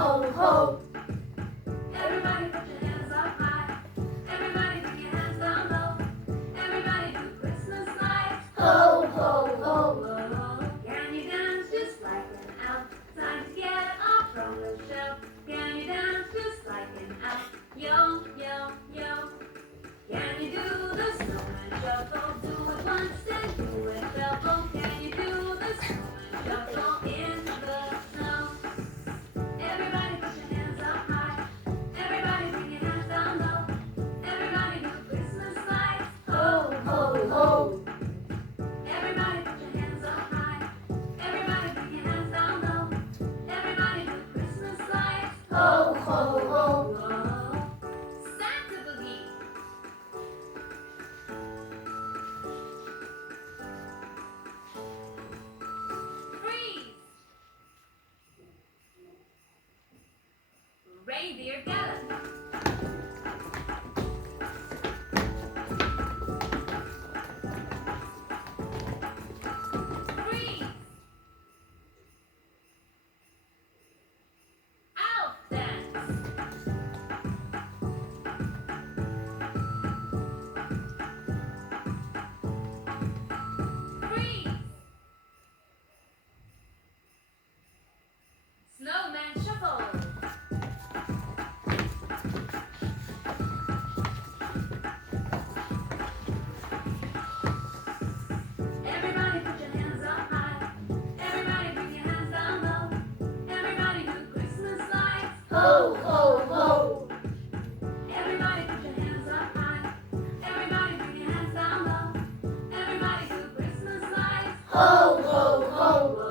ho, ho. Everybody put your hands up high. Everybody put your hands down low. Everybody do Christmas lights. Ho, ho, ho. Whoa. Can you dance just like an elf? Time to get off from the shelf. Can you dance just like an elf? Yo, yo, yo. Can you do the snowman shuffle? Do it once, then do it double. Can you do the snowman shuffle in the snow? Everybody put your hands up high. Everybody bring your hands down low. Everybody do Christmas lights. Ho, ho, ho. Everybody put your hands up high. Everybody bring your hands down low. Everybody do Christmas lights. Ho, ho, ho. Whoa. Santa Boogie. Freeze. Reindeer gallop. Freeze. Elf dance. Freeze. Snowman shuffle. Everybody put your hands up high. Everybody bring your hands down low. Everybody do Christmas lights. Ho, ho, ho. Everybody put your hands up high. Everybody bring your hands down low. Everybody do Christmas lights. Ho, ho, ho.